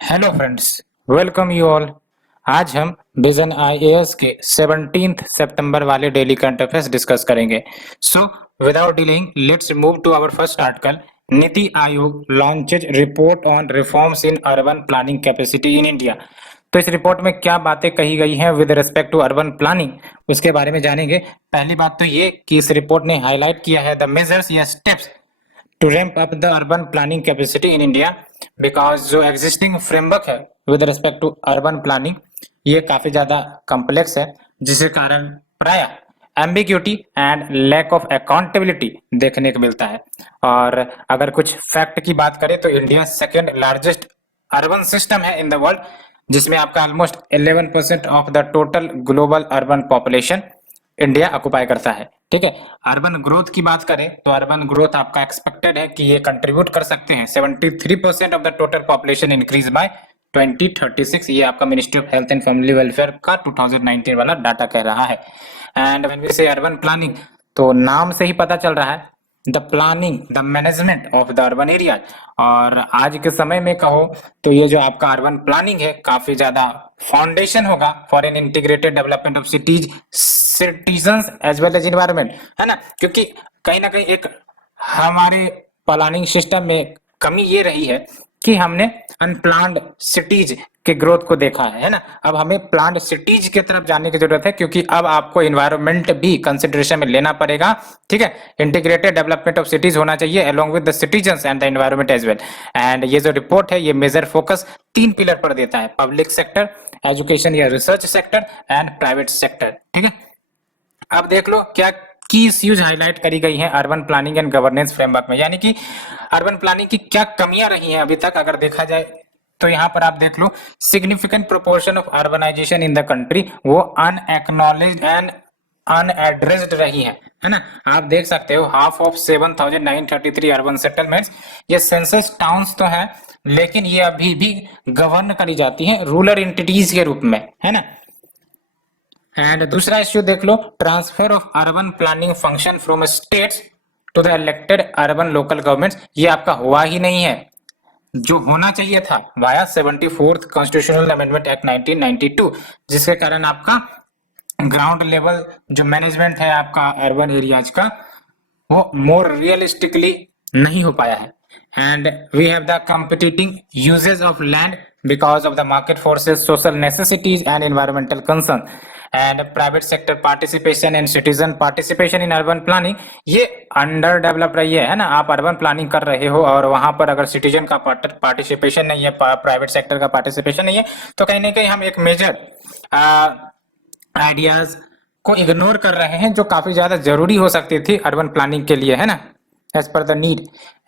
Hello friends, welcome you all. आज हम vision IAS के 17 सितंबर वाले डेली करंट अफेयर्स डिस्कस करेंगे। So without delaying let's move to our first article. NITI Aayog launches report on reforms in urban planning capacity in India. तो इस report में क्या बातें कही गई हैं with respect to urban planning, उसके बारे में जानेंगे। पहली बात तो ये कि इस रिपोर्ट ने हाईलाइट किया है द मेजर्स या steps to ramp up the urban planning capacity in India, because जो एग्जिस्टिंग फ्रेमवर्क है with respect to urban planning ये काफी ज्यादा कॉम्प्लेक्स है, जिसके कारण प्राय ambiguity and lack of accountability देखने को मिलता है। और अगर कुछ फैक्ट की बात करें तो India second largest urban system है इन द वर्ल्ड, जिसमें आपका almost 11% of the total global urban population India occupy करता है। ठीक है, अर्बन ग्रोथ की बात करें तो अर्बन ग्रोथ आपका एक्सपेक्टेड है कि ये कंट्रीब्यूट कर सकते हैं 73% of the total population increase by 2036। ये आपका ministry of health and family welfare का 2019 वाला डाटा कह रहा है। एंड व्हेन वी से अर्बन प्लानिंग, तो नाम से ही पता चल रहा है the planning the management of the urban area. और आज के समय में कहो तो ये जो आपका अर्बन प्लानिंग है काफी ज्यादा फाउंडेशन होगा for an integrated development of citizens as well as environment, है ना। क्योंकि कहीं ना कहीं एक हमारे प्लानिंग सिस्टम में कमी ये रही है कि हमने अनप्लान्ड सिटीज के ग्रोथ को देखा है ना। अब हमें प्लान्ड सिटीज की तरफ जाने की जरूरत है, क्योंकि अब आपको इन्वायरमेंट भी कंसिडरेशन में लेना पड़ेगा। ठीक है, इंटीग्रेटेड डेवलपमेंट ऑफ सिटीज होना चाहिए along with the citizens and the environment as well. And ये जो रिपोर्ट है ये मेजर फोकस 3 पिलर पर देता है, पब्लिक सेक्टर, एजुकेशन या research sector and private sector. ठीक है, अब देख लो क्या की इश्यूज हाईलाइट करी गई हैं urban planning and governance framework में, यानी कि अर्बन प्लानिंग की क्या कमियां रही हैं अभी तक अगर देखा जाए तो यहाँ पर आप देख लो significant proportion of urbanisation in the country वो अनएक्नॉलेज्ड एंड अनएड्रेस्ड रही है ना। आप देख सकते हो हाफ ऑफ 7,933 अर्बन सेटलमेंट्स ये सेंसस टाउन्स तो है, लेकिन ये अभी भी गवर्न करी जाती हैं रूरल एंटिटीज के रूप में, है ना। एंड दूसरा इश्यू देख लो transfer of urban planning function from states to the elected urban local governments, ये आपका हुआ ही नहीं है जो होना चाहिए था via 74th constitutional amendment act 1992, जिसके कारण आपका ग्राउंड लेवल जो मैनेजमेंट है आपका अर्बन एरियाज का वो मोर रियलिस्टिकली नहीं हो पाया है। And we have the competing uses of land because of the market forces, social necessities and environmental concern, and private sector participation and citizen participation in urban planning ये under develop रही है ना। आप urban planning कर रहे हो और वहां पर अगर सिटीजन का पार्टिसिपेशन नहीं है, प्राइवेट सेक्टर का पार्टिसिपेशन नहीं है, तो कहीं ना कहीं हम एक मेजर आइडियाज को इग्नोर कर रहे हैं जो काफी ज्यादा जरूरी हो सकती थी अर्बन प्लानिंग के लिए, है ना, as per the need।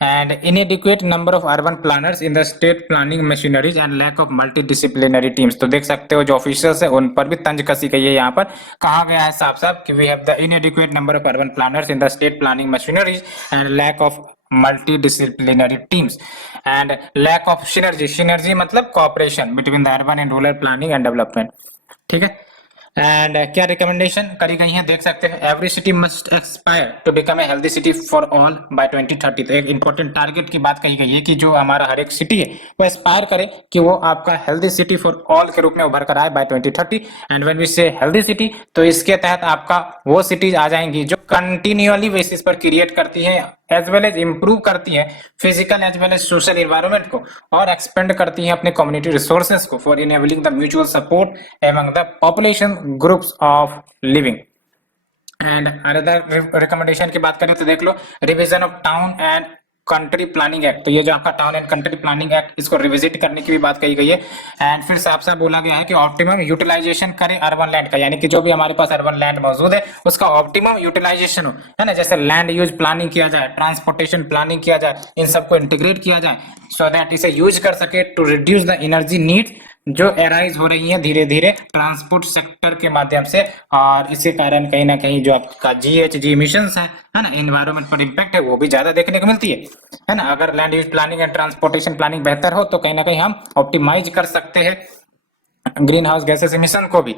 and inadequate number of urban planners in the state planning machineries and lack of multidisciplinary teams। तो देख सकते हो जो ऑफिसर्स है उन पर भी तंज कसी गई है। यहाँ पर कहा गया है साफ साफ कि we have the inadequate number of urban planners in the state planning machineries and lack of multidisciplinary teams and lack of synergy मतलब cooperation between the urban and rural planning and development। ठीक है, and क्या recommendation करी गई हैं देख सकते हैं। Every city must expire to become a healthy city for all by 2030। तो एक इंपॉर्टेंट टारगेट की बात कही गई है कि जो हमारा हर एक सिटी है वो एस्पायर करे कि वो आपका हेल्दी सिटी फॉर ऑल के रूप में उभर कर आए बाय 2030। एंड व्हेन वी से हेल्दी सिटी तो इसके तहत आपका वो सिटीज आ जाएंगी जो कंटिन्यूअली बेसिस पर क्रिएट करती है एज वेल एज इंप्रूव करती है physical as well as social environment को और एक्सपेंड करती है अपने कम्युनिटी रिसोर्सेज को for enabling the mutual support among the population groups of living. And another recommendation की बात करें तो देख लो revision of town and country planning act. तो ये जो आपका town and country planning act इसको रिविजिट करने की भी बात कही गई है। एंड फिर साफ साफ बोला गया है कि ऑप्टिमम यूटिलाइजेशन करें अर्बन लैंड का, यानी कि जो भी हमारे पास अर्बन लैंड मौजूद है उसका ऑप्टिमम यूटिलाइजेशन हो, है ना। जैसे लैंड यूज प्लानिंग किया जाए, ट्रांसपोर्टेशन प्लानिंग किया जाए, इन सबको इंटीग्रेट किया जाए सो दैट इसे यूज कर सके to reduce the energy need जो एराइज हो रही है धीरे धीरे ट्रांसपोर्ट सेक्टर के माध्यम से। और इसी कारण कहीं ना कहीं जो आपका जीएचजी इमिशंस है ना, एनवायरमेंट पर इम्पैक्ट है वो भी ज्यादा देखने को मिलती है ना। अगर land use planning and transportation planning बेहतर हो तो कहीं ना कहीं हम ऑप्टिमाइज कर सकते हैं ग्रीन हाउस गैसेस इमिशन को भी।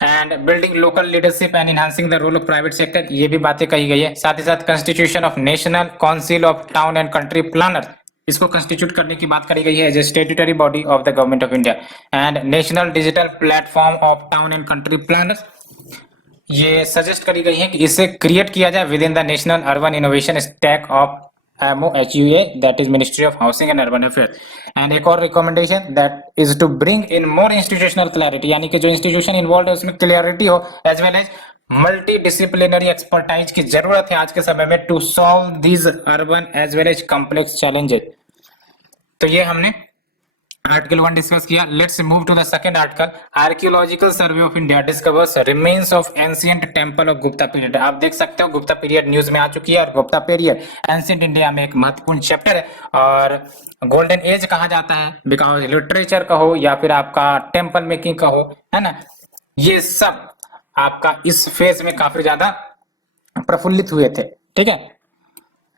And building local leadership and enhancing the role of private sector, ये भी बातें कही गई है। साथ ही साथ constitution of national council of town and country planner इसको कंस्टिट्यूट करने की बात करी गई है as a statutory body of the government of India. And national digital platform of town and country planners, ये सजेस्ट करी गई है कि इसे क्रिएट किया जाए with in the national urban innovation stack of MOHUA, that is Ministry of Housing and Urban Affairs. And एक और recommendation that is to bring in more institutional clarity, यानी कि जो इंस्टीट्यूशन इन्वॉल्व है उसमें क्लियरिटी हो, as well as multi disciplinary expertise की जरूरत है आज के समय में to solve these urban as well as complex challenges. तो ये हमने आर्टिकल 1 डिस्कस किया। Let's move to the second article. Archaeological survey of India discovers remains of ancient temple of Gupta period. आप देख सकते हो गुप्ता पीरियड न्यूज में आ चुकी है और गुप्ता पीरियड एंशिएंट इंडिया में एक महत्वपूर्ण चैप्टर है और गोल्डन एज कहा जाता है, बिकॉज लिटरेचर का हो या फिर आपका टेंपल मेकिंग का हो, है ना, ये सब आपका इस फेज में काफी ज्यादा प्रफुल्लित हुए थे। ठीक है,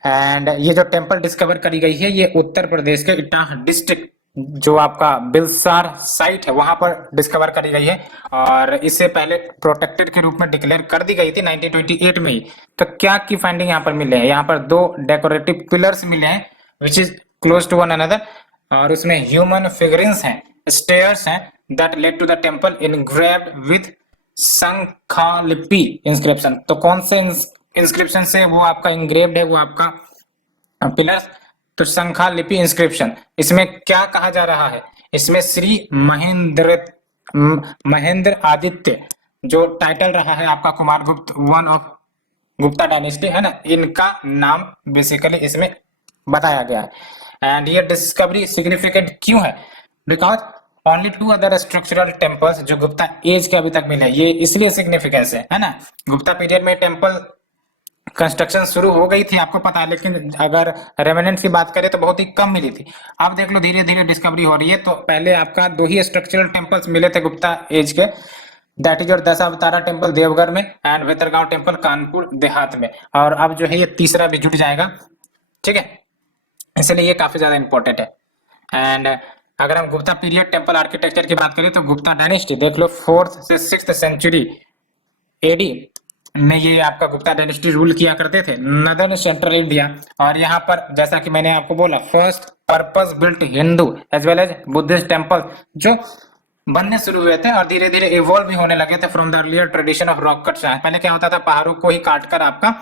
एंड ये जो टेंपल डिस्कवर करी गई है ये उत्तर प्रदेश के इटाह डिस्ट्रिक्ट जो आपका बिलसार साइट है वहां पर डिस्कवर करी गई है और इससे पहले प्रोटेक्टेड के रूप में डिक्लेयर कर दी गई थी 1928 में ही। तो क्या की फाइंडिंग यहाँ पर मिले हैं, यहाँ पर दो डेकोरेटिव पिलर्स मिले हैं which is close to one another और उसमें ह्यूमन फिगरिंग्स हैं, स्टेयर्स हैं that led to the temple engraved with Shankhalipi inscription. तो कौन से इंस्क्रिप्शन से वो आपका इंग्रेव्ड है, वो आपका पिलर्स, तो संखा लिपि इंस्क्रिप्शन। इसमें क्या कहा जा रहा है, इसमें श्री महेंद्र आदित्य जो टाइटल रहा है आपका कुमार गुप्त वन ऑफ गुप्ता डायनेस्टी, है ना, इनका नाम बेसिकली इसमें बताया गया है। एंड ये डिस्कवरी सिग्निफिकेंट क्यों है, because only 2 other structural temples जो गुप्ता एज के अभी तक मिले, ये इसलिए सिग्निफिकेंस है ना। गुप्ता पीरियड में टेम्पल कंस्ट्रक्शन शुरू हो गई थी आपको पता है, लेकिन अगर रेमेनेंट की बात करें तो बहुत ही कम मिली थी। अब देख लो धीरे धीरे डिस्कवरी हो रही है। तो पहले आपका 2 ही स्ट्रक्चरल टेम्पल्स मिले थे गुप्ता एज के, दैट इज और दशावतारा टेम्पल देवघर में एंड वेतरगांव टेम्पल कानपुर देहात में, और अब जो है ये तीसरा भी जुट जाएगा। ठीक है, इसलिए ये काफी ज्यादा इंपॉर्टेंट है। एंड अगर हम गुप्ता पीरियड टेम्पल आर्किटेक्चर की बात करें तो गुप्ता डायनेस्टी देख लो 4th से 6th सेंचुरी एडी में ये आपका गुप्ता डायनेस्टी रूल किया करते थे नदर्न सेंट्रल इंडिया। और यहाँ पर जैसा कि मैंने आपको बोला first purpose built Hindu as well as Buddhist temple जो बनने शुरू हुए थे और धीरे धीरे इवॉल्व भी होने लगे थे from the earlier tradition of rock cut. पहले क्या होता था, पहाड़ों को ही काटकर आपका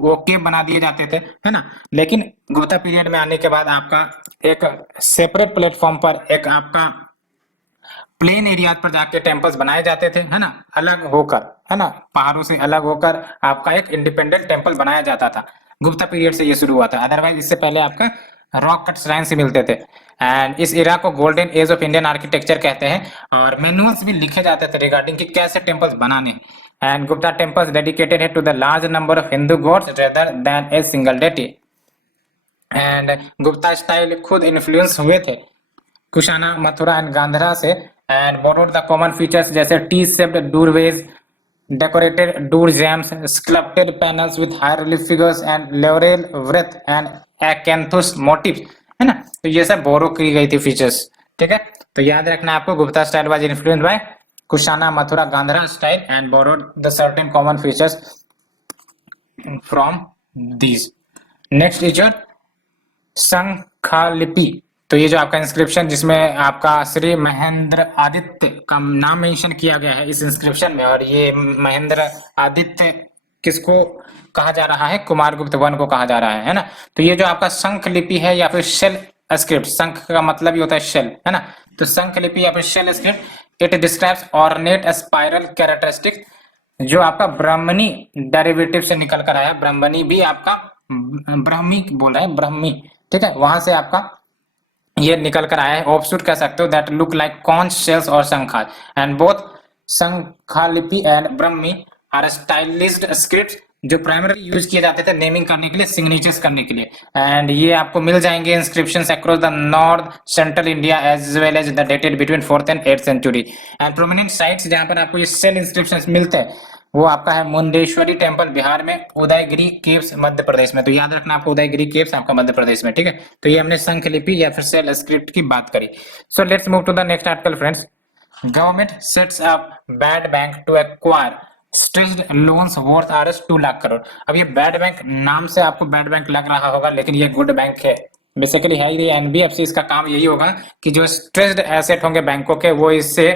वो केव बना दिए जाते थे, है ना, लेकिन गुप्ता पीरियड में आने के बाद आपका एक सेपरेट प्लेटफॉर्म पर एक आपका प्लेन एरिया पर जाके टेम्पल्स बनाए जाते थे, है ना, अलग होकर, है ना, पहाड़ों से अलग होकर आपका एक इंडिपेंडेंट टेम्पल बनाया जाता था। गुप्ता पीरियड से ये शुरू हुआ था, अदरवाइज इससे पहले आपका रॉक कट श्राइन से मिलते थे। एंड इस एरा को golden age of Indian architecture कहते हैं और मैनुअल्स भी लिखे जाते थे रिगार्डिंग कि कैसे टेम्पल्स बनाने हैं। एंड गुप्ता टेम्पल्स डेडिकेटेड है to the large number of Hindu gods rather than a single deity. And Gupta style खुद इन्फ्लुएंस हुए थे कुशाना, मथुरा एंड गांधार से and borrowed the common features जैसे T shaped doorways, decorated door jambs, sculpted panels with high relief figures and laurel wreath and एक्यांथुस motives, है ना। तो ये सब बोरो की गई थी फीचर्स। ठीक है, तो याद रखना आपको Gupta style was influenced by Kushana, Mathura, Gandhara style and borrowed the certain common features from these. Next is your Shankhalipi. तो ये जो आपका इंस्क्रिप्शन जिसमें आपका श्री महेंद्र आदित्य का नाम मेंशन किया गया है इस इंस्क्रिप्शन में, और ये महेंद्र आदित्य किसको कहा जा रहा है, कुमार गुप्त वन को कहा जा रहा है ना। तो ये जो आपका शंख लिपि है या फिर शेल स्क्रिप्ट, शंख का मतलब ही होता है शेल, है ना, तो शंख लिपि या फिर shell script it describes ornate spiral characteristic जो आपका ब्राह्मणी डेरिवेटिव से निकल कर आया। ब्राह्मणी भी आपका ब्राह्मी बोल रहे हैं, ब्राह्मी, ठीक है, वहां से आपका ये निकल कर आया है। ऑफशूट कह सकते हो that look like conch shells और Shankhal and both Shankhalipi and Brahmi are stylised scripts जो प्राइमरी यूज किए जाते थे नेमिंग करने के लिए, सिग्नेचर्स करने के लिए। एंड ये आपको मिल जाएंगे inscriptions across the north central India as well as the dated between 4th and 8th century. And prominent sites जहां पर आपको ये सेल इंस्क्रिप्शंस मिलते हैं वो आपका है मुंडेश्वरी टेम्पल बिहार में, उदयगिरी केव्स मध्य प्रदेश में। तो याद रखना आपको उदयगिरी केव्स आपका मध्य प्रदेश में। ठीक है, तो ये हमने शंख लिपि या फिर सेल स्क्रिप्ट की बात करी। So let's move to the next article friends. Government sets up bad bank to acquire stressed loans worth Rs 2 lakh crore. अब ये बैड बैंक नाम से आपको बैड बैंक लग रहा होगा, लेकिन ये गुड बैंक है। बेसिकली है ये एनबीएफसी, इसका काम यही होगा कि जो स्ट्रेस्ड एसेट होंगे बैंकों के वो इससे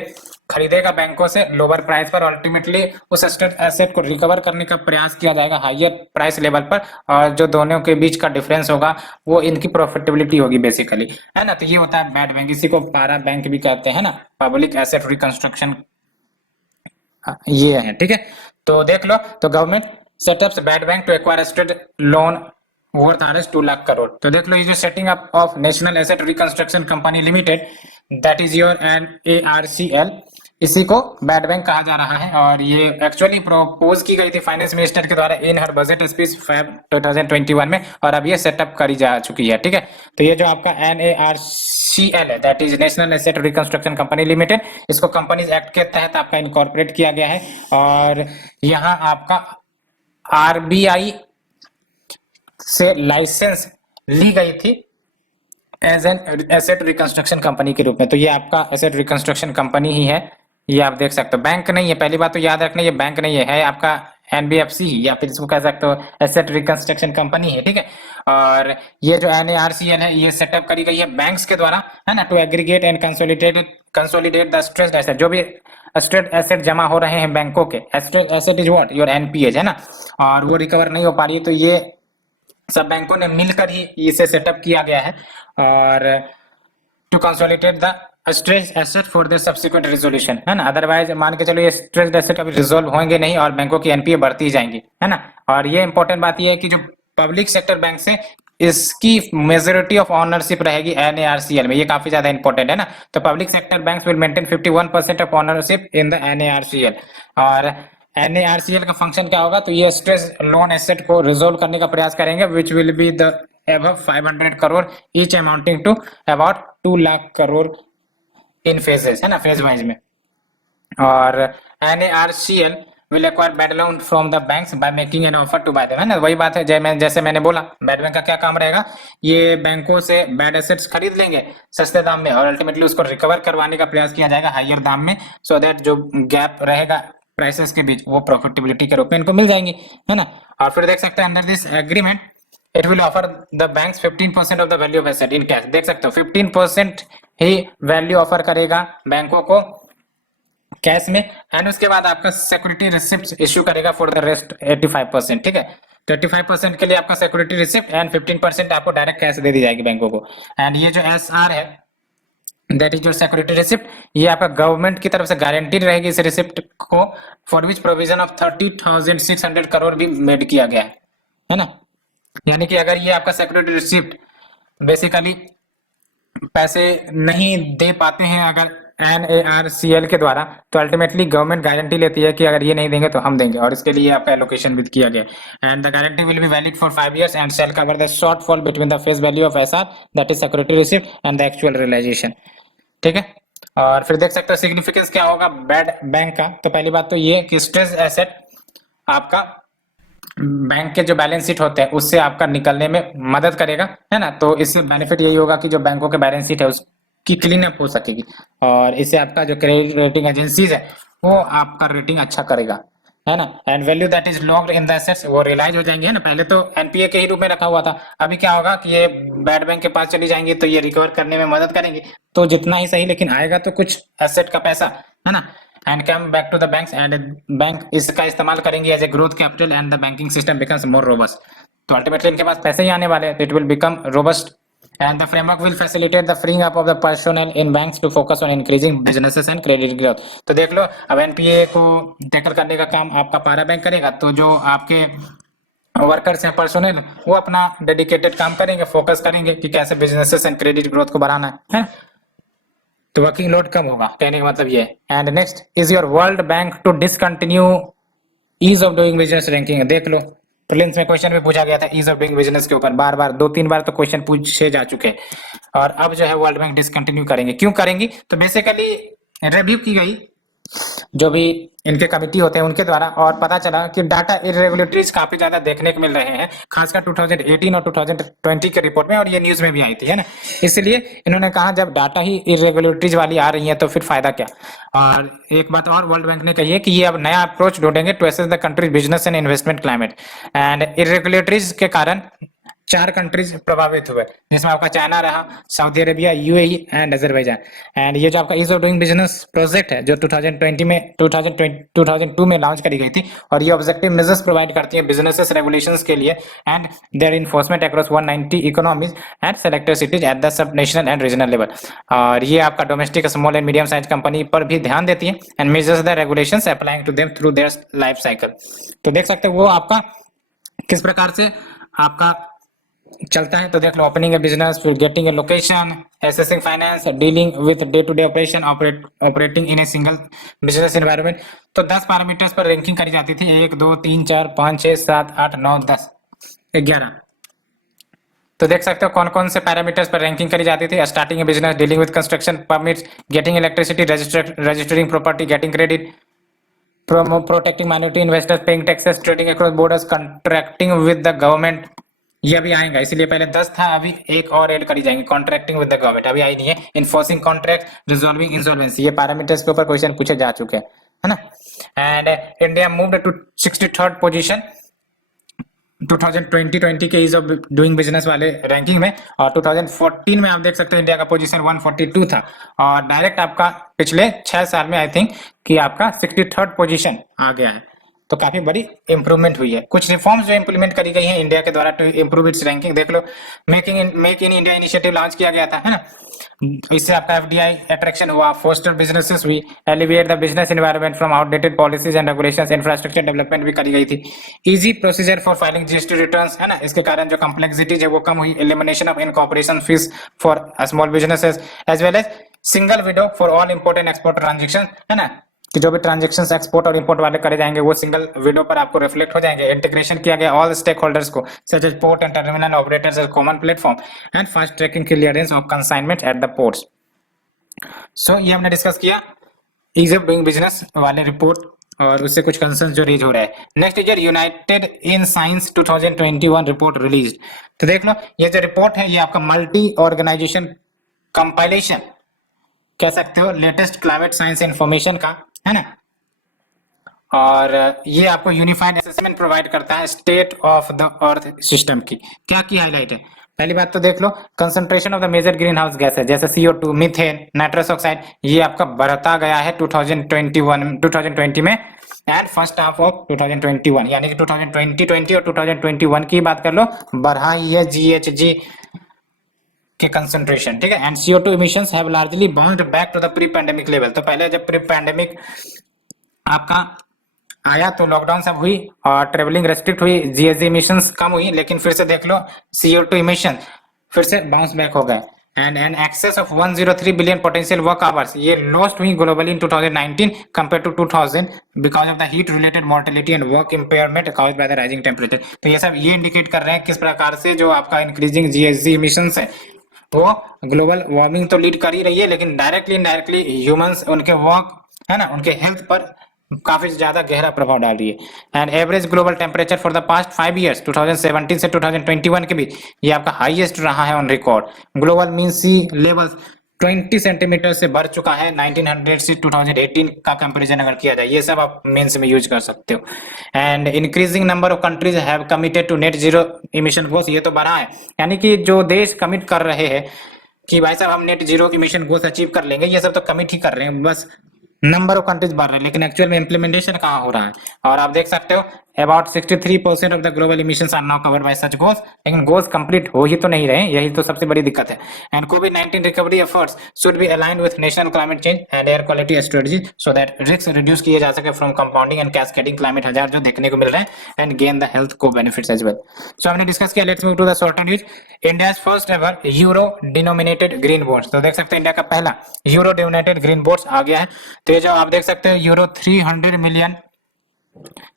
खरीदेगा बैंकों से लोअर प्राइस पर, अल्टीमेटली उस स्ट्रेस्ड एसेट को रिकवर करने का प्रयास किया जाएगा हायर प्राइस लेवल पर, और जो दोनों के बीच का डिफरेंस होगा वो इनकी प्रॉफिटेबिलिटी होगी बेसिकली, है ना। तो ये होता है बैड बैंक, इसी को पारा बैंक भी कहते हैं ना, पब्लिक एसेट रिकंस्ट्रक्शन, ये है, ठीक है। तो देख लो, तो government setups bad bank to acquire state loan worth RS 2 lakh crore. तो देख लो, ये जो setting up of national asset reconstruction company limited, that is your NARCL, इसी को बैड बैंक कहा जा रहा है। और ये एक्चुअली प्रपोज की गई थी फाइनेंस मिनिस्टर के द्वारा इन हर बजट स्पीच फेब 2021 में, और अब ये सेटअप करी जा चुकी है, ठीक है। तो ये जो आपका NARCL है, that is national asset reconstruction company limited, इसको कंपनीज एक्ट के तहत आपका इनकॉर्पोरेट किया गया है, और यहाँ आपका RBI से लाइसेंस ली गई थी as an asset reconstruction company के रूप में। तो ये आपका एसेट रिकंस्ट्रक्शन कंपनी ही है, ये आप देख सकते हो, बैंक नहीं है, पहली बात तो याद रखना, ये बैंक नहीं है आपका एनबीएफसी या फिर इसको कह सकते हो एसेट रिकंस्ट्रक्शन कंपनी है, ठीक है। और ये जो NARCL है, ये सेटअप करी गई है बैंक्स के द्वारा, है ना, to aggregate and consolidate the stressed asset, जो भी स्ट्रेस्ड एसेट जमा हो रहे हैं बैंकों के, stressed asset is what your NPAs, है ना, और वो रिकवर नहीं हो पा रही है, तो ये सब बैंकों ने मिलकर ही इसे सेटअप किया गया है, और to consolidate the stressed asset for the subsequent resolution, है ना। अदरवाइज मान के चलो ये स्ट्रेस्ड एसेट कभी रिजोल्व होंगे नहीं और बैंकों की NPA बढ़ती जाएंगी, है ना। और ये इंपॉर्टेंट बात ये है कि जो पब्लिक सेक्टर बैंक से इसकी मेजोरिटी ऑफ ऑनरशिप रहेगी NARCL में, ये काफी ज्यादा इंपॉर्टेंट है ना। तो public sector banks will maintain 51% of ownership in the NARCL, और NARCL का फंक्शन क्या होगा, तो ये स्ट्रेस लोन एसेट को रिजोल्व करने का प्रयास करेंगे, which will be the above 500 crore each amounting to about 2 lakh crore in phases, है ना, फेज वाइज में। और NARCL will acquire bad loan from the banks by making an offer to buy them, है ना। वही बात है, जैसे मैंने बोला, बैड बैंक का क्या काम रहेगा, ये बैंकों से बैड एसेट्स खरीद लेंगे सस्ते दाम में, और अल्टीमेटली उसको रिकवर करवाने का प्रयास किया जाएगा हायर दाम में, सो दैट जो गैप रहेगा प्राइसेस के बीच वो प्रॉफिटेबिलिटी के रूप में इनको मिल जाएंगी, है ना। और फिर देख सकते हैं under this agreement it will offer the banks 15% of the value of asset in cash, देख सकते हो 15% ही वैल्यू ऑफर करेगा बैंकों को कैश में, एंड उसके बाद आपका सिक्योरिटी रिसिप्ट इश्यू करेगा फॉर द रेस्ट 85%, ठीक है। तो 85% के लिए आपका सिक्योरिटी रिसिप्ट एंड 15% आपको डायरेक्ट कैश दे दी जाएगी बैंकों को। एंड ये जो SR है, that is your security receipt, ये आपका गवर्नमेंट की तरफ से गारंटीड रहेगी इस रिसिप्ट को, for which provision of 30,600 crore भी मेड किया गया है ना। यानी कि अगर ये आपका सिक्योरिटी रिसिप्ट बेसिकली पैसे नहीं दे पाते हैं अगर NARCL के द्वारा, तो अल्टीमेटली गवर्नमेंट गारंटी लेती है कि अगर ये नहीं देंगे तो हम देंगे, और इसके लिए आपका एलोकेशन भी किया गया। And the guarantee will be valid for 5 years and shall cover the shortfall between the face value of SR, that is security receipt and the actual realisation, ठीक है। और फिर देख सकते हो सिग्निफिकेंस क्या होगा बैड बैंक का। तो पहली बात तो ये कि स्ट्रेस एसेट आपका बैंक के जो बैलेंस शीट होते हैं उससे आपका निकलने में मदद करेगा, है ना। तो इससे बेनिफिट यही होगा कि जो बैंकों के बैलेंस शीट है उसकी क्लीन अप हो सकेगी, और इससे आपका जो क्रेडिट रेटिंग एजेंसीज है वो आपका रेटिंग अच्छा करेगा, है ना। And value that is locked in the assets वो रियलाइज हो जाएंगे, है ना। पहले तो NPA के ही रूप में रखा हुआ था, अभी क्या होगा कि ये बैड बैंक के पास चली जाएंगी तो ये रिकवर करने में मदद करेंगी, तो जितना ही सही लेकिन आएगा तो कुछ एसेट का पैसा, है ना। And come back to the banks and bank इसका इस्तेमाल करेंगे as a growth capital and the banking system becomes more robust. तो अल्टीमेटली इनके पास पैसे ही आने वाले हैं, तो it will become robust and the framework will facilitate the freeing up of the personnel in banks to focus on increasing businesses and credit growth। तो देख लो, अब NPA को टैकल करने का काम आपका पारा बैंक करेगा, तो जो आपके वर्कर्स हैं पर्सोनल वो अपना डेडिकेटेड काम करेंगे, फोकस करेंगे कि कैसे बिजनेसेस एंड क्रेडिट ग्रोथ को बढ़ाना है, तो वर्किंग लोड कम होगा, कहने का मतलब ये। And next is your world bank to discontinue ease of doing business ranking, देख लो प्रीलिम्स में क्वेश्चन भी पूछा गया था ईज ऑफ डूइंग बिजनेस के ऊपर, बार बार 2-3 बार तो क्वेश्चन पूछे जा चुके, और अब जो है वर्ल्ड बैंक डिसकंटिन्यू करेंगे। क्यों करेंगी, तो बेसिकली रिव्यू की गई जो भी इनके कमिटी होते हैं उनके द्वारा, और पता चला कि डाटा इरेगुलेटरीज काफी ज्यादा देखने को मिल रहे हैं, खासकर 2018 और 2020 के रिपोर्ट में, और ये न्यूज में भी आई थी, है ना। इसलिए इन्होंने कहा जब डाटा ही इरेगुलेटरीज वाली आ रही है तो फिर फायदा क्या। और एक बात और वर्ल्ड बैंक ने कही है कि ये अब नया अप्रोच ढूंढेंगे to assess the country business and investment climate, and irregularities के कारण 4 कंट्रीज प्रभावित हुए, जिसमें आपका चाइना रहा, Saudi Arabia, UAE and Azerbaijan. And ये जो आपका ease of doing business project है जो 2002 में लॉन्च करी गई थी, और ये ऑब्जेक्टिव मेजर्स प्रोवाइड करती है बिजनेसेस रेगुलेशंस के लिए and their enforcement across 190 economies and selected cities at the sub national and regional level. और ये आपका domestic small and medium size company पर भी ध्यान देती है and measures the regulations applying to them through their life cycle. तो देख सकते हो वो आपका किस प्रकार से आपका चलता है। तो देख लो, ओपनिंग ए बिजनेस, फिर getting a location, accessing finance, dealing with day to day operation, operating in a single business environment. तो 10 पैरामीटर्स पर रैंकिंग करी जाती थी, 1 2 3 4 5 6 7 8 9 10 11। तो देख सकते हो कौन कौन से पैरामीटर्स पर रैंकिंग करी जाती थी। Starting A business, dealing with construction permits, getting electricity, registering property, getting credit, protecting minority investors, paying taxes, trading across borders, contracting with the government. ये अभी आएगा, इसीलिए पहले 10 था, अभी एक और ऐड करी जाएंगे, कॉन्ट्रैक्टिंग विद द गवर्नमेंट अभी आई नहीं है, इन्फोर्सिंग कॉन्ट्रैक्ट, रिजॉल्विंग इंसॉल्वेंसी। ये पैरामीटर्स के ऊपर क्वेश्चन पूछे जा चुके हैं, है ना। And India moved to 63rd position 2020 के ईज ऑफ डूइंग बिजनेस वाले रैंकिंग में, और 2014 में आप देख सकते हैं इंडिया का पोजीशन 142 था, और डायरेक्ट आपका पिछले 6 साल में आई थिंक कि आपका 63rd पोजीशन आ गया है। तो काफी बड़ी इंप्रूवमेंट हुई है। कुछ रिफॉर्म्स जो इंप्लीमेंट करी गई हैं इंडिया के द्वारा टू इंप्रूव इट्स रैंकिंग, देख लो, make in India initiative launch किया गया था, है ना। इससे आपका एफडीआई अट्रैक्शन हुआ, फोस्टर बिजनेसेस हुई, alleviate the business environment from outdated policies and regulations, infrastructure development भी करी गई थी, easy procedure for filing GST returns, है ना। इसके कारण जो कॉम्प्लेक्सिटीज है वो कम हुई, elimination of incorporation fees for small businesses as well as single window for all import and export transaction, है ना, कि जो भी ट्रांजेक्शंस एक्सपोर्ट और इंपोर्ट वाले करे जाएंगे वो सिंगल विंडो पर आपको रिफ्लेक्ट हो जाएंगे। इंटीग्रेशन किया गया ऑल स्टेक होल्डर्स को, such as port and terminal operators as common platform and fast tracking clearance of consignment at the ports. So ये हमने डिस्कस किया ईज ऑफ डूइंग बिजनेस वाले रिपोर्ट, और उससे कुछ कंसर्न जो रेज हो रहा है। Next is united in science 2021 report release. तो देख लो, ये जो रिपोर्ट है ये आपका मल्टी ऑर्गेनाइजेशन कंपाइलेशन कह सकते हो लेटेस्ट क्लाइमेट साइंस इंफॉर्मेशन का, है ना। और ये आपको यूनिफाइड असेसमेंट प्रोवाइड करता है state of the earth system की। क्या की हाईलाइट है, पहली बात तो देख लो, concentration of the major green house gas है जैसे CO2, मीथेन, नाइट्रस ऑक्साइड, ये आपका बढ़ता गया है 2020 में एंड फर्स्ट हाफ ऑफ 2021, यानी कि 2020 और 2021 की बात कर लो, बढ़ा ही है GHG के कंसंट्रेशन, ठीक है। And CO2 emissions have largely bounced back to the pre pandemic level. तो पहले जब प्री पैंडेमिक आपका आया तो लॉकडाउन सब हुई और ट्रेवलिंग रेस्ट्रिक्ट हुई, GHG इमिशंस कम हुई, लेकिन फिर से देख लो CO2 इमिशन फिर से बाउंस बैक हो गए and an excess of 103 billion potential work hours ये लॉस्ट हुई globally in 2019 compare to 2000 because of the heat related mortality and work impairment caused by the rising temperature. तो ये सब ये इंडिकेट कर रहे हैं किस प्रकार से जो आपका इंक्रीजिंग GHG इमिशंस है वो ग्लोबल वार्मिंग तो लीड कर ही रही है, लेकिन डायरेक्टली इनडायरेक्टली ह्यूमंस उनके वर्क, है ना, उनके हेल्थ पर काफी ज्यादा गहरा प्रभाव डाल रही है। And average global temperature for the past 5 years 2017 से 2021 के बीच ये आपका हाईएस्ट रहा है on record. Global mean sea level 20 centimetre से बढ़ चुका है 1900 से 2018 का कंपैरिजन अगर किया जाए, ये सब आप मेंस में यूज कर सकते हो। And increasing number of countries have committed to net zero emission goals, ये तो बढ़ा है, यानी कि जो देश कमिट कर रहे हैं कि भाई साहब हम net zero emission goals achieve कर लेंगे, ये सब तो कमिट ही कर रहे हैं, बस नंबर ऑफ कंट्रीज बढ़ रहे हैं, लेकिन एक्चुअल में इंप्लीमेंटेशन कहाँ हो रहा है। और आप देख सकते हो about 63% of the global emissions are now covered by such goals, लेकिन गोल्स कंप्लीट हो ही तो नहीं रहे, यही तो सबसे बड़ी दिक्कत है। एंड कोविड-19 recovery efforts should be aligned with national climate change and air quality strategy so that risk reduce किए जा सके from compounding and cascading climate hazards जो देखने को मिल रहे हैं एंड गेन द हेल्थ को बेनिफिट्स एज वेल। सो हमने डिस्कस किया, let's move to the short news. India's first ever euro denominated green bonds, तो देख सकते हैं इंडिया का पहला यूरो डिनोमिनेटेड ग्रीन बॉन्ड्स आ गया है। तो ये जो आप देख सकते हैं euro 300 million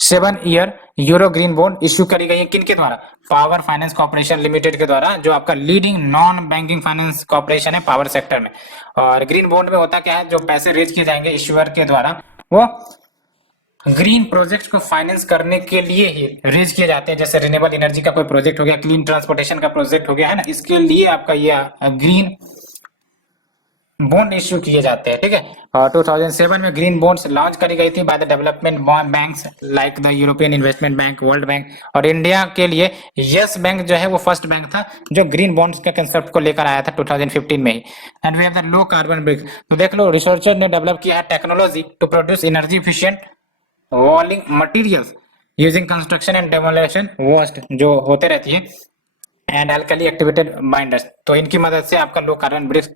7 year euro green bond issue करी गई है, किनके द्वारा, पावर फाइनेंस कॉर्पोरेशन लिमिटेड के द्वारा, जो आपका leading non banking finance corporation है पावर सेक्टर में। और ग्रीन बॉन्ड में होता क्या है, जो पैसे रेज किए जाएंगे इश्यूअर के द्वारा वो ग्रीन प्रोजेक्ट को फाइनेंस करने के लिए ही रेज किए जाते हैं, जैसे रिन्यूएबल एनर्जी का कोई प्रोजेक्ट हो गया, क्लीन ट्रांसपोर्टेशन का प्रोजेक्ट हो गया, है ना, इसके लिए आपका ये ग्रीन बॉन्ड इश्यू किए जाते हैं, ठीक है। और 2007 में ग्रीन बॉन्ड्स लॉन्च करी गई थी by the development banks like the European investment bank, world bank. और इंडिया के लिए यस बैंक जो है वो फर्स्ट बैंक था जो ग्रीन बॉन्ड्स के कंसेप्ट को लेकर आया था 2015 में ही। And we have the low carbon bricks. तो देख लो, रिसर्चर ने डेवलप किया है technology to produce energy efficient walling materials using construction and demolition waste जो होते रहती है एंड अल्कली एक्टिवेटेड बाइंडर्स। तो इनकी मदद से आपका लो कार्बन ब्रिक्स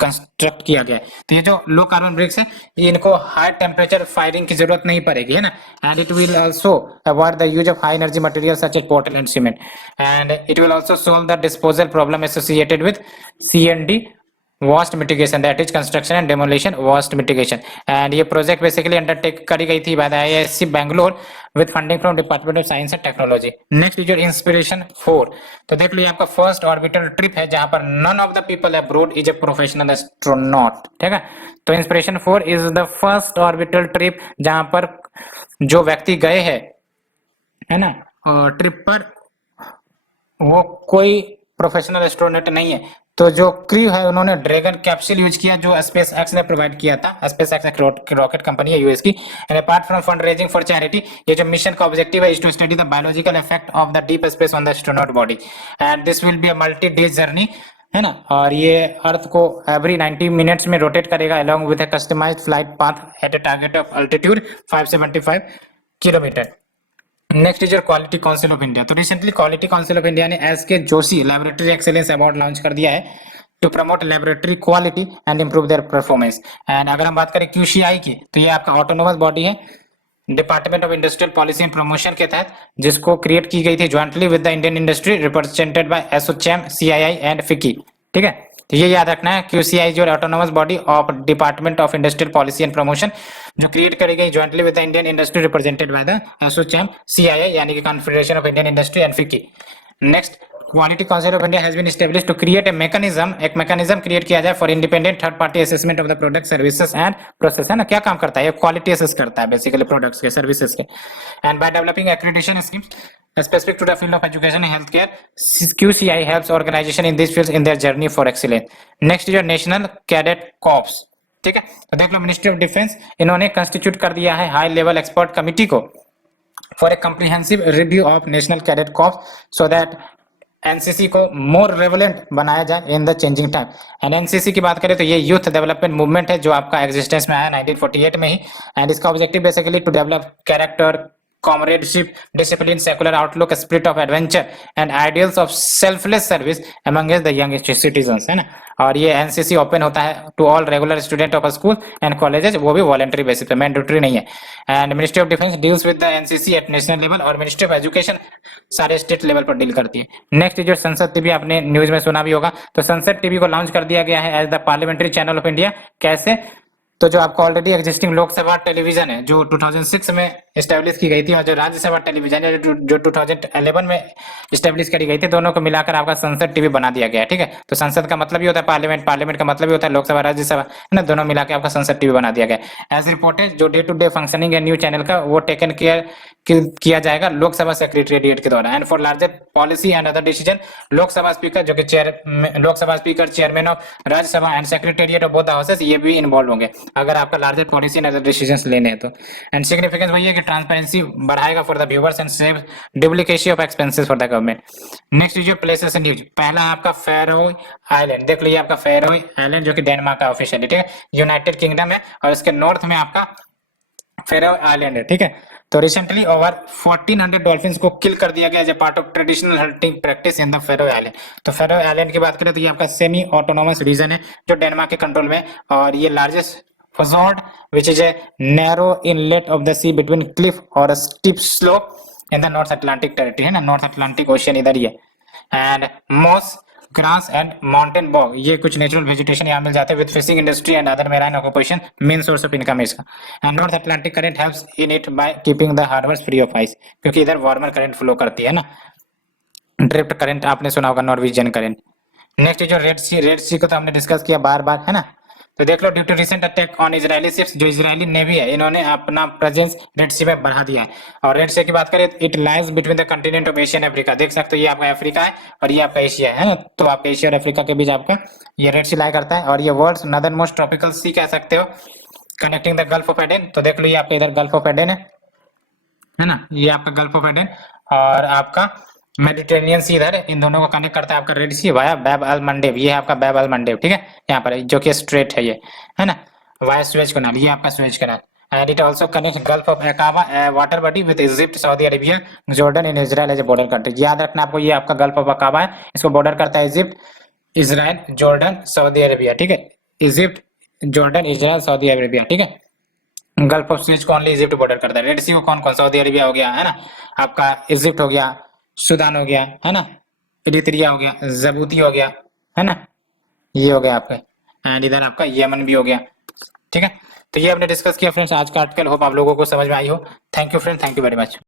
कंस्ट्रक्ट किया गया है। तो ये जो लो कार्बन ब्रिक्स है, ये इनको हाई टेम्परेचर फायरिंग की जरूरत नहीं पड़ेगी, है ना। And it will also avoid the use of high energy material such as Portland and cement. And it will also solve the disposal problem associated with CND waste mitigation, that is construction and demolition waste mitigation. And ये project basically undertake करी गई थी by the IISc Bangalore with funding from department of science and technology. Next is your inspiration 4। तो देख लो, ये आपका first orbital trip है जहां पर none of the people abroad is a professional astronaut, ठीक है। तो inspiration 4 is the first orbital trip जहां पर जो व्यक्ति गए हैं, है ना, ट्रिप पर, वो कोई प्रोफेशनल एस्ट्रोनॉट नहीं है। तो जो क्रू है उन्होंने ड्रैगन कैप्सूल यूज किया जो स्पेस एक्स ने प्रोवाइड किया था। स्पेस एक्स एक रॉकेट कंपनी है यूएस की। And apart from fund raising for charity, ये जो मिशन का ऑब्जेक्टिव है is to study the biological effect of the deep space on the astronaut body and this will be a multi day journey, है ना। और ये earth को every 90 minutes में रोटेट करेगा along with a customised flight path at a target of altitude 575 kilometre. Next is your quality council of India. तो recently quality council of India ने S K Joshi laboratory excellence award launch कर दिया है to promote laboratory quality and improve their performance. And अगर हम बात करें QCI की, तो ये आपका ऑटोनोमस बॉडी है department of industrial policy and promotion के तहत, जिसको क्रिएट की गई थी jointly with the Indian industry represented by ASSOCHAM, CII and FICCI, ठीक है। तो ये याद रखना है, क्यूसीआई जो autonomous body of department of industrial policy and promotion जो क्रिएट करी गई jointly with the Indian industry represented by the ASSOCHAM, CII यानी कि confederation of Indian industry and FICCI. Next, quality council of India has been established to create a mechanism, एक mechanism create किया जाए for independent third party assessment of the product services and process, है ना। क्या काम करता है ये? क्वालिटी असेस करता है बेसिकली प्रोडक्ट्स के, सर्विसेज के। And by developing accreditation schemes specific to the field of education and healthcare, QCI helps organization in these fields in their journey for excellence. Next is your National Cadet Corps, ठीक है। तो देख लो, ministry of defence इन्होंने constitute कर दिया है high level expert committee को for a comprehensive review of national cadet corps so that NCC को मोर रेवलेंट बनाया जाए in the changing time. And NCC की बात करें तो ये यूथ डेवलपमेंट मूवमेंट है जो आपका एग्जिस्टेंस में आया 1948 में ही। एंड इसका objective basically to develop character, comradeship, discipline, secular outlook, spirit of adventure and ideals of selfless service among the young citizens, है ना। और ये एनसीसी ओपन होता है to all regular student of school and colleges, वो भी voluntary basis पे, mandatory नहीं है। And ministry of defence deals with the NCC at national level और मिनिस्ट्री ऑफ एजुकेशन सारे स्टेट लेवल पर डील करती है। नेक्स्ट जो संसद टीवी, आपने न्यूज में सुना भी होगा, तो संसद टीवी को लॉन्च कर दिया गया है as the parliamentary channel of India. कैसे? तो जो आपका ऑलरेडी एग्जिस्टिंग लोकसभा टेलीविजन है जो 2006 में एस्टेब्लिश की गई थी और जो राज्यसभा टेलीविजन है जो 2011 में एस्टेब्लिश करी गई थी, दोनों को मिलाकर आपका संसद टीवी बना दिया गया है, ठीक है। तो संसद का मतलब ही होता है पार्लियामेंट, पार्लियामेंट का मतलब ही होता है लोकसभा, राज्यसभा, है ना। दोनों मिलाकर आपका संसद टीवी बना दिया गया। एज रिपोर्टेड, जो डे टू डे फंक्शनिंग है न्यू चैनल का वो टेकन केयर किया जाएगा लोकसभा सेक्रेटेरिएट के द्वारा। And for larger policy and other decision, Lok Sabha speaker जो कि Lok Sabha speaker, chairman of Rajya Sabha and secretariat of both the houses, ये भी इन्वॉल्व होंगे अगर आपका larger policy and other decisions लेने हैं तो। एंड सिग्निफिकेंस वही है कि ट्रांसपेरेंसी बढ़ाएगा for the viewers and save duplication of expenses for the government. Next is your places in news. पहला आपका फेरोए आइलैंड, देख लीजिए आपका फेरोए आइलैंड जो कि डेनमार्क का ऑफिशियल, ठीक है, यूनाइटेड किंगडम है और इसके नॉर्थ में आपका फेरोए आइलैंड है, ठीक है। तो रिसेंटली ओवर 1400 डॉल्फिन्स को किल कर दिया गया as a part of traditional hunting practice in the Faroe island. तो फेरोए आइलैंड की बात करें तो ये आपका सेमी ऑटोनोमस रीजन है जो डेनमार्क के कंट्रोल में, और ये largest fjord which is a narrow inlet of the sea between cliff or a steep slope in the North Atlantic territory, है ना, नॉर्थ अटलांटिक ओशियन इधर ही है। And moss grass and mountain bog, ये कुछ नेचुरल वेजिटेशन यहाँ मिल जाते हैं with fishing industry and other marine occupation, main source of income है इसका। And north Atlantic current helps in it by keeping the harbours free of ice, क्योंकि इधर वार्मर करंट फ्लो करती है ना, ड्रिफ्ट करंट आपने सुना होगा, नॉर्वेजियन करंट। नेक्स्ट जो रेड सी को तो हमने डिस्कस किया बार बार, है ना। तो देख लो, due to recent attack on Israeli ships, जो इजरायली नेवी है इन्होंने अपना प्रेजेंस रेड सी में बढ़ा दिया है। और रेड सी की बात करें, it lies between the continent of Asia and Africa. देख सकते हो ये आपका अफ्रीका है और ये आपका एशिया है ना, तो आपका एशिया और अफ्रीका के बीच आपका ये रेड सी लाई करता है। और ये वर्ल्ड नदर्न मोस्ट ट्रॉपिकल सी कह सकते हो, connecting the gulf of Aden. तो देख लो ये आपका इधर गल्फ ऑफ एडन है ना, ये आपका गल्फ ऑफ एडन और आपका मेडिटेरेनियन सी इधर, इन दोनों को कनेक्ट करता है आपका रेड सी वाया बैब अल मंडेब। ये है आपका बैब अल मंडेब, ठीक है, यहाँ पर जो कि स्ट्रेट है ये, है ना, वाया स्वेज कैनाल, ये आपका Suez canal. And it also connect gulf of Aqaba water body with Egypt, Saudi Arabia, Jordan and Israel as a border country. याद रखना आपको, ये आपका गल्फ ऑफ अकाबा है, इसको बॉर्डर करता है Egypt, Israel, Jordan, Saudi Arabia, ठीक है, Egypt, Jordan, Israel, Saudi Arabia, ठीक है। गल्फ ऑफ स्विच को ओनली इजिप्ट बॉर्डर करता है। रेड सी को कौन कौन, सऊदी अरेबिया हो गया, है ना, आपका इजिप्ट हो गया, सूडान हो गया, है ना, इरित्रिया हो गया, जबूती हो गया, है ना, ये हो गया आपका, एंड इधर आपका यमन भी हो गया, ठीक है। तो ये हमने डिस्कस किया फ्रेंड्स आज का आर्टिकल। होप आप लोगों को समझ में आई हो। Thank you friend, thank you very much.